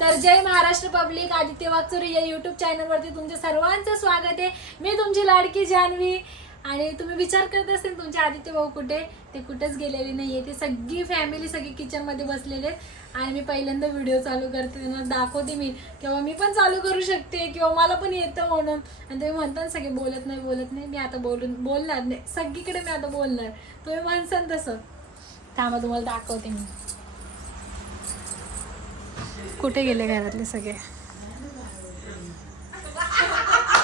तर जय महाराष्ट्र पब्लिक, आदित्य वागचुरी या यूट्यूब चॅनलवरती तुमच्या सर्वांचं स्वागत आहे. मी तुमची लाडकी जान्हवी. आणि तुम्ही विचार करत असेल तुमचे आदित्य भाऊ कुठे, ते कुठेच गेलेले नाहीये. ते सगळी फॅमिली सगळी किचनमध्ये बसलेले आहेत आणि मी पहिल्यांदा व्हिडिओ चालू करते, त्यांना दाखवते मी किंवा मी पण चालू करू शकते किंवा मला पण येतं म्हणून. आणि तुम्ही म्हणता सगळे बोलत नाही. मी आता बोलणार नाही, सगळीकडे मी आता बोलणार. तुम्ही म्हणसान तसं. थांबा, तुम्हाला दाखवते मी कुठे गेले घरातले सगळे.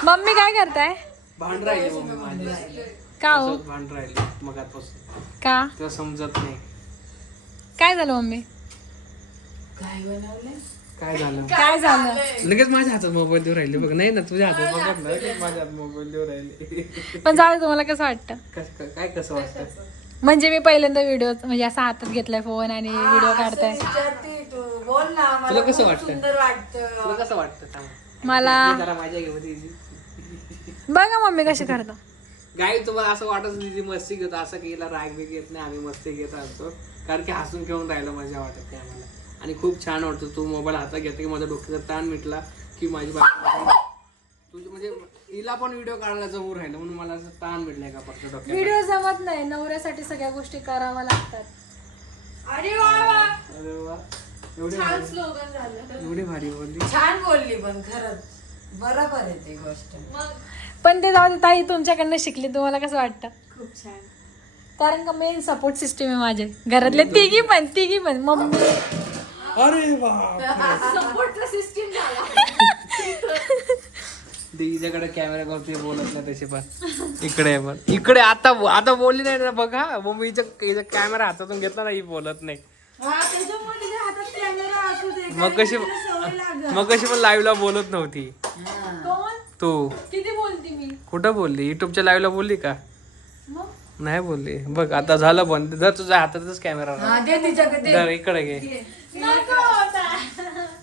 मम्मी काय करताय? भांड राहिले मम्मी माझे. का हो? भांड राहिले मगापासून. का तुला समजत नाही काय झालं मम्मी? काय झालं. काय झालं? लगेच माझ्या हातात मोबाईल देऊ राहिले बघ. नाही ना, तुझ्या हातात बघत ना, लगेच माझ्या हातात मोबाईल देऊ राहिले. पण जाऊ दे, तुम्हाला कसं वाटतं? काय कसं वाटतं? म्हणजे मी पहिल्यांदा व्हिडिओ म्हणजे असा हातात घेतलाय फोन आणि व्हिडिओ काढताय. तुला कसं वाटतं? तुला कसं वाटतं सांग. मला जरा माझ्या घेऊ. बघा मम्मी कशी करतो. गाई तुम्हाला असं वाटत नाही मस्ती घेतो, असं की हिला राग बी घेत नाही, आम्ही मस्ती घेत असतो. कारण की हसून घेऊन राहिलं मजा वाटत नाही आम्हाला. आणि खूप छान वाटतं. तू मोबाईल हातात घेते की माझ्या डोक्याचा ताण मिटला की माझी बायको तुझी म्हणजे हिला पण व्हिडिओ काढायला जमू राहिलं म्हणून मला असं ताण मिटलाय का फक्त डोक्यात. व्हिडिओ जमत नाही, नवऱ्यासाठी सगळ्या गोष्टी कराव्या लागतात. अरे वा, एवढी भारी बोलली. छान बोलली, पण खरंच बरोबर आहे ती गोष्ट. पण ते जाऊ दे ताई, तुमच्याकडनं शिकली. तुम्हाला कसं वाटतं? खूप छान. कारण का मेन सपोर्ट सिस्टम आहे माझे घरातले तिघी पण मम्मी. अरे बाप, सपोर्ट सिस्टीम झाला. हिच्याकडे कॅमेरा करते, बोलत नाही तशी पण. इकडे आता बोलली नाही ना बघा. मग हिचा कॅमेरा हातातून घेतला ना, ही बोलत नाही. त्याच्यामुळे तिच्या हातात कॅमेरा असू दे. मग कशी पण लाईव्ह ला बोलत नव्हती. कोण? तू किती बोलती मी? कुठं बोलली? युट्यूबच्या लाईव्ह ला बोलली का? मग नाही बोलली. बघ आता झालं बंद. जर तुझ्या हातातच कॅमेरा हा, दे तिच्याकडे. जर इकडे घे. नको होता.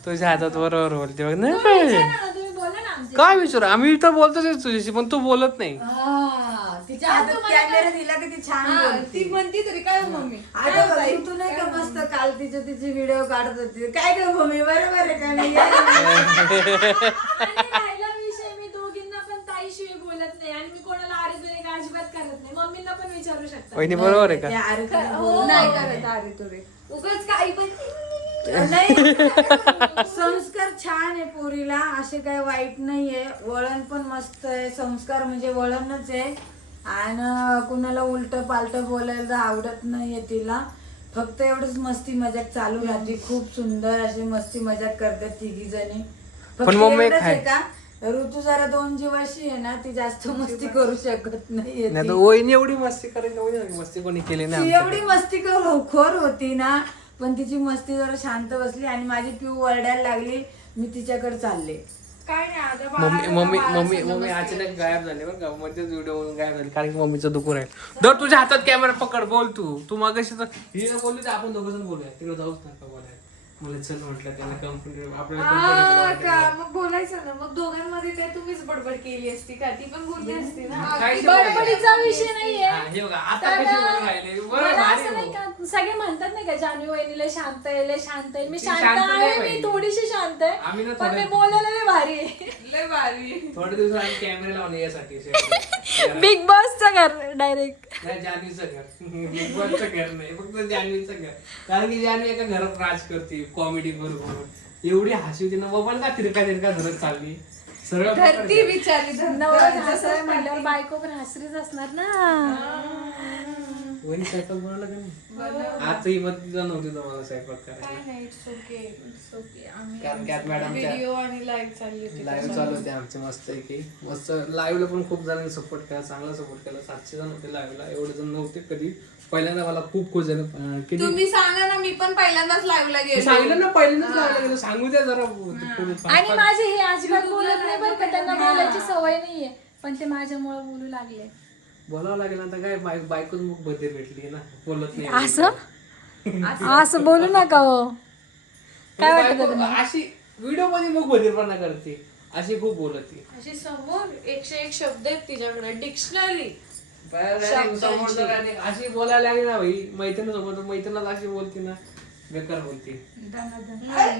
तुझ्या हातात बरोबर बोलते बघ. तुम्ही नाही विचारा ना, तुम्ही बोला ना आमच्या. काय विचारू, आम्ही तर बोलतोच तुझ्याशी, पण तू बोलत नाही. हा, तिच्या हातात कॅमेरा दिला की ती छान बोलते. ती म्हणती तरी काय मम्मी आता बघ, तू नाही का मस्त काल तिची व्हिडिओ काढत होती. काय ग मम्मी, बरोबर आहे का नाही? आणि राहिला विषय, मी दोघींना पण ताईशिवाय बोलत नाही आणि मी कोणाला आरे तुरे का अजिबात करत नाही. मम्मींना पण विचारू शकता. वहिनी बरोबर आहे का? त्या अरे तुला हो. नाही करत अरे तुरे उगाच काही पण नाही, संस्कार छान आहे पोरीला, असे काही वाईट नाहीये. वळण पण मस्त आहे. संस्कार म्हणजे वळणच आहे. आणि कुणाला उलट पालट बोलायला आवडत नाहीये तिला. फक्त एवढंच मस्ती मजाक चालू राहते. खूप सुंदर अशी मस्ती मजाक करतात तिघी जणी. पण मम्मी एवढंच काय? आहे का, ऋतू जरा दोन जीवाशी आहे ना, ती जास्त मस्ती करू शकत नाहीये नाही ती. तर वहिनी एवढी मस्ती करेल, एवढी मस्ती कोणी केली नाही ती आमच्याकडे. एवढी मस्ती खोर होती ना, पण तिची मस्ती जरा शांत बसली आणि माझी पिऊ वरडायला लागली. मी तिच्याकडे चालले. काय नाही आता मम्मी अचानक गायब झाले बरं का. मध्येच व्हिडिओ गायब झाले कारण की मम्मीचं दुखू राहील. दर तुझ्या हातात कॅमेरा पकड, बोल तू मागाशी तर हिला बोलली तर आपण दोघं जण बोलूया. तिकडे जाऊच नका बोलायला. मला चल म्हटलं त्यांना कम्फर्टेबल आपल्याला. मग बोलायचं ना. मग दोघांमध्ये काय तुम्हीच बडबड केली असती का? ती पण बोलली असती ना. बडबडीचा विषय नाहीये. हे बघा आता तर कशी बोलून राहिली. बरं, मला भारी असं नाही हो. का, सगळे म्हणतात नाही का जान्हवी वहिनी लय शांत आहे, लय शांत आहे. मी ती शांत शांत नाही आहे, बाई. मी थोडीशी शांत आम्ही ना आहे, पण मी थोडं- बोलायला लय भारी आहे. लय भारी. थोड्या दिवसांनी कॅमेरा लावून यासाठी बिग बॉसचं घर डायरेक्ट. नाही, जान्हवीचं घर. बिग बॉसचं घर नाही, फक्त जान्हवीचं घर. कारण की जान्हवी एका घरात राज करते कॉमेडी बरोबर. एवढी हसी होती ना, मोबाईल का तिरका धरत चालली सरळ धरती बिचारी नवरा धरती. हसत आहे म्हटल्यावर बायको पण हसरीच असणार ना. वहिनी स्वयंपाक बनवला का नाही? आजही मदतीला नव्हती तुम्हाला स्वयंपाक करायला. काय नाही, it's okay, it's okay. कारण की आज आम्ही मॅडमच्या व्हिडिओ आणि लाईव्ह चालली होती. लाईव्ह चालू होते आमचे मस्त आहे की मस्त. लाईव्हला पण खूप जणांनी सपोर्ट केला, चांगला सपोर्ट केला. 700 जण होते लाईव्हला. एवढे जण नव्हते कधी. पहिल्यांदा मला खूप खुश झालं. किती तुम्ही सांगा ना, मी पण पहिल्यांदाच लाईव्हला गेलो. सांगितलं ना, पहिल्यांदाच लाईव्हला गेलो. सांगू द्या जरा. आणि माझे हे अजिबात बोलत नाही बरं का, त्यांना बोलायची सवय नाहीये, पण ते माझ्यामुळे बोलू लागले. बोलावं लागेल आता काय. बायकोच मग बधीर भेटली ना, बोलत नाही. असं बोलू नका हो. काय वाटतं बायको तुम्हाला? अशी व्हिडिओ मध्ये मग बधीरपणा करते, अशी खूप बोलते. अशी समोर 101 शब्द आहेत तिच्याकडे, डिक्शनरी. समोर जर आणि अशी बोलायला लागली ना भाई, मैत्रिणीसोबत मैत्रिणीला अशी बोलते ना, बेकार बोलती.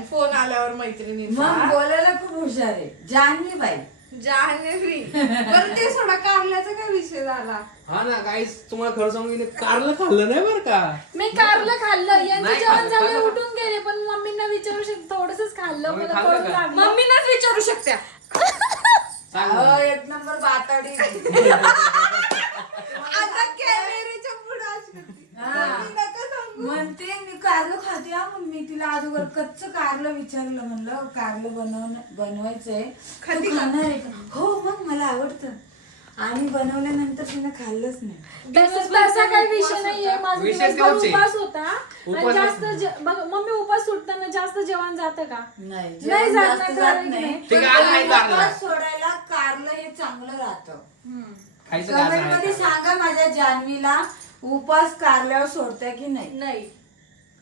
फोन आल्यावर मैत्रिणी मग बोलायला खूप हुशार आहे जान्हवी बाई. जान्हवी बरं ते सोडा कारल्याचा काय विषय झाला. हा ना काहीच तुम्हाला खरं सांगू गेले कारलं खाल्लं नाही बरं का. मी कारलं खाल्लं यांचं नाही जेवण खाल्लं, झालं खाल्लं. उठून गेले पण मम्मींना विचारू शकतो थोडंसंच खाल्लं मम्मी मला खाल्लं कळू का? लागलं. मम्मीनाच विचारू शकत्या. सांग अहो, ना. एक नंबर बाताडी. आता कॅमेऱ्याच्या पुढे अशी होती. हा. मम्मी नका सांगू. म्हणते मी कारलं खाते हा मम्मी. तिला अगोदर कच्च कारलं विचारलं, म्हणलं कारलं बनवायचंय खाती तू का? खाणार आहे का? हो मग मला आवडतं. आणि बनवल्यानंतर तिनं खाल्लंच नाही. तसा काही विषय नाहीये माझा विषय दिवसभर तोच आहे. उपास होता आणि उपास जास्त बघ मम्मी उपास सुटताना जास्त जेवण जातं का? नाही नाही जेवण जात जास्त नाही, जात करायचं नाही. नाही. ते पण काय आहे कारलं? उपास सोडायला कारलं हे चांगलं राहतं. खायचं का कमेंट मध्ये असं सांगा माझ्या जान्हवीला उपास कारल्यावर सोडते की नाही. नाही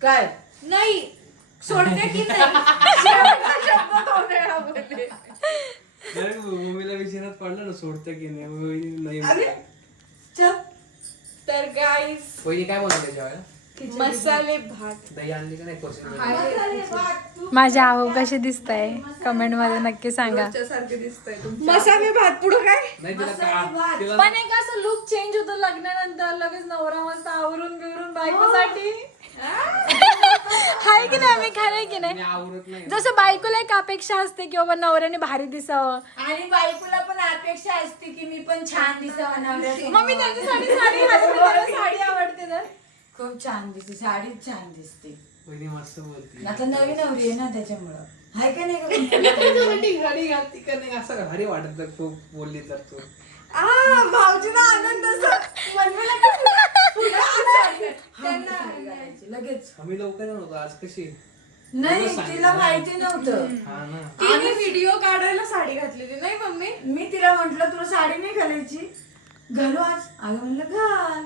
काय नाही सोडते की नाही. शेवटचा शब्द दोन वेळा बोलले. मम्मीला विचारात पडलं ना सोडतं की नाही नाही अरे चप. तर गाईस पहिली काय बनवलं जेवायला. मसाले भात दही आणली का नाही कोशिंबीर? मसाले भात, तू माझ्या आहो कशी दिसताय कमेंट मध्ये नक्की सांगा. सारखे दिसतंय मसाले भात पुढं काय. नाही तिला मसाले भात. तिला पण एक असं लुक चेंज होतं लग्नानंतर लगेच नवरा मस्त आवरून बिवरून बायकोसाठी हाय की नाही आम्ही खरंय की नाही मी आवडत नाही. जसं बायकोला एक अपेक्षा असते की बाबा नवऱ्याने भारी दिसावं. आणि बायकोला पण अपेक्षा असते की मी पण छान दिसावं नवऱ्यासमोर. मम्मी त्यांच्यासाठी साडी घालते मला साडी आवडते तर. खूप छान दिसते, साडीच छान दिसते. पहिली मस्त बोलती. आता नवी नवरी आहे ना त्याच्यामुळं. हाय का नाही गं? त्याच्यासाठी घडी घालती का नाही असं भारी वाटत तर खूप बोलली तर तू. भाऊजीना आनंद त्यांना घालायची लगेच. आम्ही लवकर नव्हतो आज कशी. नाही तुला सांगितलं तिला ना. माहिती नव्हतं. हा ना. तिने व्हिडिओ काढायला साडी घातलेली नाही मम्मी. मी तिला म्हंटल तुला साडी नाही घालायची, घालू आज. अगं म्हणलं घाल.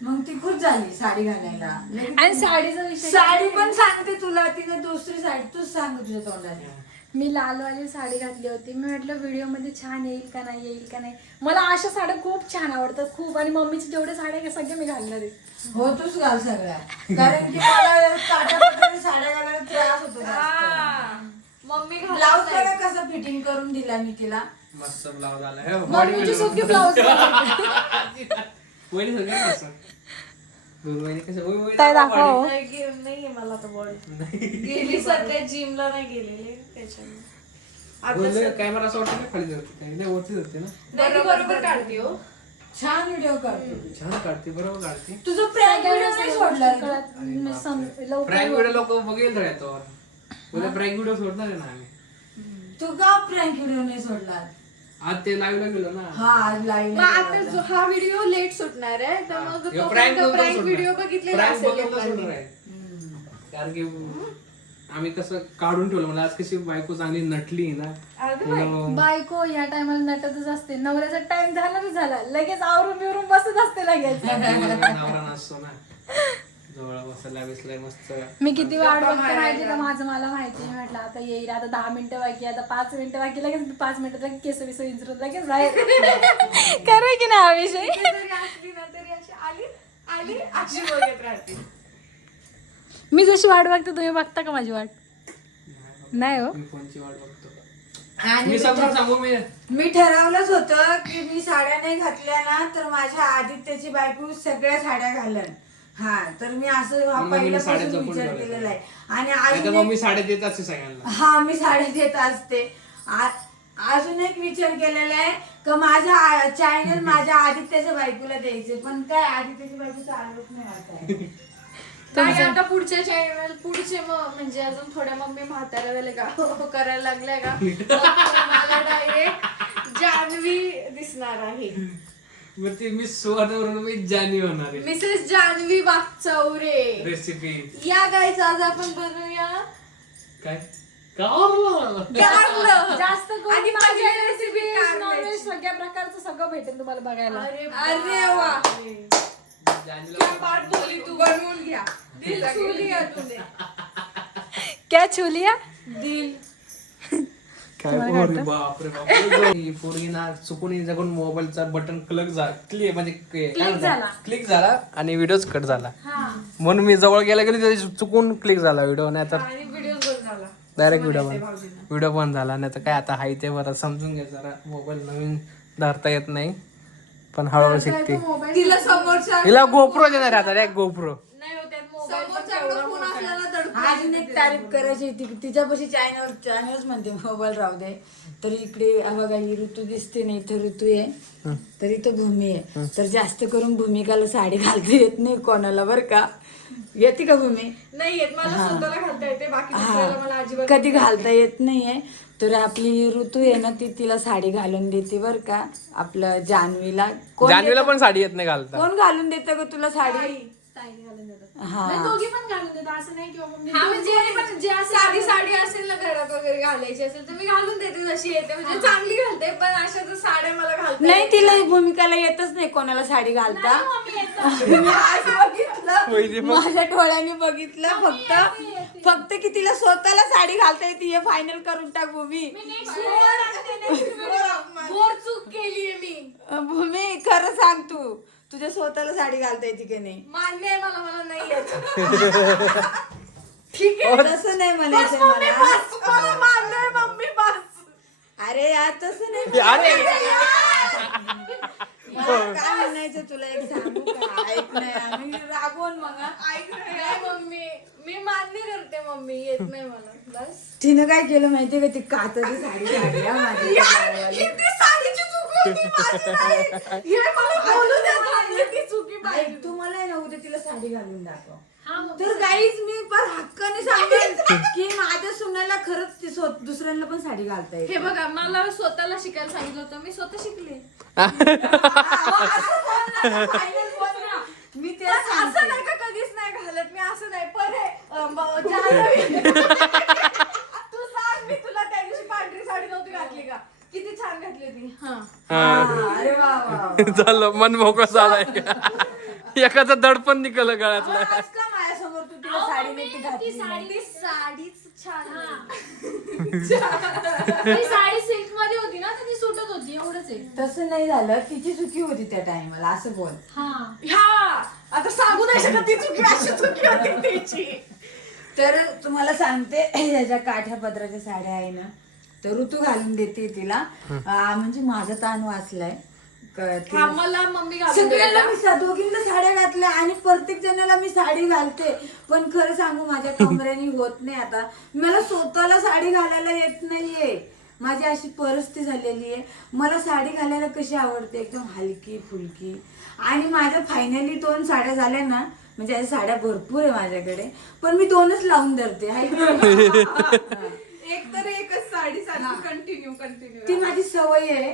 मग ती खुश झाली साडी घालायला. लगेच आणि साडीचा विषय साडी पण सांगते तुला. तिने दुसरी साडी तूच सांग तुझ्या तोंडाने. मी लालवाली साडी घातली होती. मी म्हटलं व्हिडिओ मध्ये छान येईल का नाही येईल का नाही. मला अशा साड्या खूप छान आवडतात खूप. आणि मम्मीची जेवढ्या साड्या आहे सगळ्या मी घालणार आहे. हो तूच घाल सगळ्या. कारण की मला काटापटाने साड्या घालायला त्रास होतो जास्त. मम्मी ब्लाऊज बघा कसं फिटिंग करून दिला मी तिला. मस्त ब्लाऊज आला हे मम्मीची सगळी ब्लाऊज पहिली सगळी असं 2 महिने कसं ताई दाखव. नाहीये मला तर बॉडी गेली सध्या जिमला नाही गेलेले त्याच्यामुळे कॅमेरा असं वाटतं खाली जाते काही नाही वरती जाते ना. बरोबर काढते हो. छान व्हिडिओ काढतो. छान काढते बरोबर काढते. तुझं प्रँक व्हिडिओ नाही सोडला रे. प्रँक व्हिडिओ लोक बघेल तर येतो उद्या प्रँक व्हिडिओ सोडणार आहे ना आम्ही. तू का प्रँक व्हिडिओ नाही सोडला. आज ते लाईव्हला गेलो ना. हा आज लाईव्ह. मग आता हा व्हिडिओ लेट सुटणार आहे तर मग ह्यो prank नंतर प्रँक सोडणार. व्हिडिओ बघितलेला Prank असेल बघितलं लोकांनी. सोडणार आहे. कारण की आम्ही कसं काढून ठेवलं मला आज कशी बायको चांगली नटली ना. अगं बाई. म्हणून बायको या टायमाला नटतच असते. नवऱ्याचा टाइम झाला तर झाला लगेच आवरून बिवरून बसत असते लगेच. नवरा नसतो ना जवळ बसायला बिसलाय मस्त. मी किती वाट बघते माहिती का माझं मला माहिती आहे. म्हटलं आता येईल आता 10 मिनिटं बाकी आता 5 मिनिटं बाकी लगेच 5 मिनिटात लगेच केस विस विचारून लगेच बाहेर खरं की नाही हा विषय. ती जरी असली ना तरी अशी आली अशी बघत राहते. मी जशी वाट बघते तुम्ही बघता का माझी वाट. नाही हो. मी फोनची वाट बघतो. आणि मी समजून सांगू मी ठरवलंच होतं की मी साड्या नाही घातल्या ना तर माझ्या आदित्यची बायको सगळ्या साड्या घालन. हा तर मी असं म्हणून मी साड्या पहिल्यापासून जपून विचार ठेवल्या. केलेला आहे. आणि नाहीतर अजून मग मी साड्या देत असते सगळ्यांना. हा मी साड्या देत असते. अजून एक विचार केलेला आहे का माझा चॅनल माझ्या आदित्यच्या बायकोला द्यायचे. पण काय आदित्यची बायको चालवत नाही आता. काय आता पुढच्या चॅनल पुढचे म्हणजे अजून थोड्या मम्मी म्हाताऱ्या झाल्या का करायला लागल्या का मला डायरेक्ट जान्हवी दिसणार आहे. मग ती मी सुवर्णवरून मी जानी होणार आहे. मिसेस जान्हवी वाकचौरे. रेसिपी या गाईच आज आपण बनवूया काय कारलं. कारलं. जास्त करून आणि माझ्या माझी रेसिपी recipe कारल्याची. नॉनव्हेज सगळ्या प्रकारचं सगळं भेटेल तुम्हाला बघायला. अरे वा जानीला क्या बात बोली तू बनवून घ्या. दिल छू लिया तूने. क्या छू लिया. दिल काय पोरी, बापरे बाप. ही पोरी ना चुकून हिच्याकडून मोबाईलचा बटन क्लिक म्हणजे क्लिक झाला आणि व्हिडिओच कट झाला. म्हणून मी जवळ गेला गेली तरी चुकून क्लिक झाला व्हिडिओ, नाही तर आणि व्हिडिओ बंद झाला. डायरेक्ट व्हिडिओ बंद झाला. नाही तर काय आता हाय ते बरं समजून घ्या जरा. मोबाईल नवीन धरता येत नाही पण हळूहळू शिकते. तिला समोरच्या हिला गोप्रो देणार आता, एक गोप्रो. नाही हो, त्यात मोबाईल फोन असल्याला अजून एक तारीफ करायची होती की तिच्यापाशी चॅनल्स म्हणते मोबाईल राहू दे. तर इकडे बघा ही ऋतू दिसते नाही, इथं ऋतू आहे तर इथं भूमी आहे. तर जास्त करून भूमिकाला साडी घालता येत नाही कोणाला, बरं का. येते का भूमी? नाही येत मला, स्वतःला घालता येते, बाकी दुसऱ्याला मला अजिबात कधी घालता येत नाहीये. तर आपली ही ऋतू आहे ना ती तिला साडी घालून देते बरं का. आपलं जान्हवीला जान्हवीला पण साडी येत नाही घालता. कोण घालून देतं ग तुला साडी? ताईने घालून देतात. हा नाही, दोघी पण घालून देतात, असं नाही किंवा मग मी हा, म्हणजे दोघी पण जे असं साधी साडी असेल ना घरात वगैरे घालायची असेल तर मी घालून देते जशी येते, म्हणजे चांगली घालते. पण अशा जर साड्या मला घालता नाही, येत तिला भूमिकाला येतच नाही कोणाला साडी घालता. मम्मी येतात. मी आज बघितलं, माझ्या डोळ्याने बघितलं फक्त की तिला स्वतःला साडी घालता येते हे फायनल करून टाक भूमी. घोर चूक केलीये मी. भूमी खरं सांग तू, तुझ्या स्वतःला साडी घालता येते की नाही? मान्य आहे मला नाही येत. ठीक आहे, तसं नाही म्हणायचं मला. मला मान्य आहे मम्मी, बस. अरे यार तसं नाही अरे मला काय म्हणायचं तुला एक सांगू का? ऐक नाही आम्ही रागवून मग नाही मम्मी, मी मान्य करते मम्मी, येत नाही मला, बस. तिनं काय केलं माहितीये का, ती काचाची साडी काढली हा माझ्या गावाला. किती साडीची चुकी होती माझी नाही. हे मला बोलू द्या माझी ती चुकी ऐक, पाहिजे. तू मला आहे ना उद्या तिला साडी घालून दाखव. हा मग तर काहीच मी पण हक्काने सांगेन की माझ्या सुनेला खरंच ती दुसऱ्यांना पण साडी घालता येते. हे बघा, मला स्वतःला शिकायला सांगितलं होतं, मी स्वतः शिकले. Final बोल ना. मी ते असं नाही का कधीच नाही घालत मी, असं नाही. पण हे, जान्हवी, तू सांग, मी तुला त्या दिवशी पांढरी साडी नव्हती घातली का? किती छान घातली ती. अरे वा वा. झालं, मन मोकळं झालंय. एखादं दडपण निघालं गळ्यातलं. आज का माझ्यासमोर तू तिला साडी नाही ती घातली नाही? ती साडीच छान आहे. ती साडी सिल्क मध्ये होती ना तर ती सुटत होती, एवढंच आहे. तसं नाही झालं, तिची चुकी होती त्या टाइमला, असं बोल. ह्या आता सांगू नाही शकत ती चुकी, अशी चुकी होती तिची. तर तुम्हाला सांगते ह्याच्या काठ्या पदराच्या साड्या आहे ना, तर ऋतू घालून देते तिला. म्हणजे माझा ताण वाचलाय. मला मम्मी सगळ्यांना मी दोघींना साड्या घातल्या आणि प्रत्येक जणाला मी साडी घालते. पण खरं सांगू माझ्या कमरेने होत नाही आता. मला स्वतःला साडी घालायला येत नाहीये. माझी अशी परिस्थिती झालेली आहे. मला साडी घालायला कशी आवडते, एकदम हलकी फुलकी. आणि माझ्या फायनली 2 साड्या झाल्या ना, म्हणजे अशा साड्या भरपूर आहे माझ्याकडे, पण मी 2च लावून धरते. एक तर एकच साडी कंटिन्यू ती माझी सवय आहे.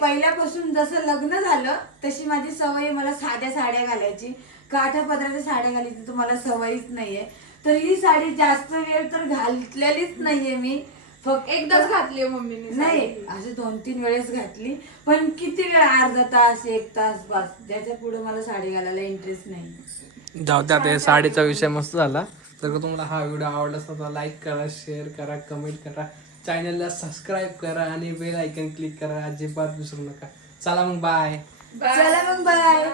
पहिल्यापासून जसं लग्न झालं तशी माझी सवय आहे. मला साध्या साड्या घालायची, काठ्या पदराच्या साड्या घालायची तर मला सवयच नाहीये. तर ही साडी जास्त वेळ तर घातलेलीच नाहीये मी. फक्त एकदाच घातली मम्मीने. नाही, असे 2-3 वेळेस घातली. पण किती वेळ, अर्धा तास 1 तास बस. त्याच्या पुढे मला साडी घालायला इंटरेस्ट नाही. जाऊ द्या, ते साडीचा विषय मस्त झाला. तर तुम्हाला हा व्हिडिओ आवडला असेल तर लाईक करा, शेअर करा, कमेंट करा, चॅनलला सबस्क्राईब करा आणि बेल आयकन क्लिक करा. अजिबात विसरू नका. चला मग बाय. चला मग बाय.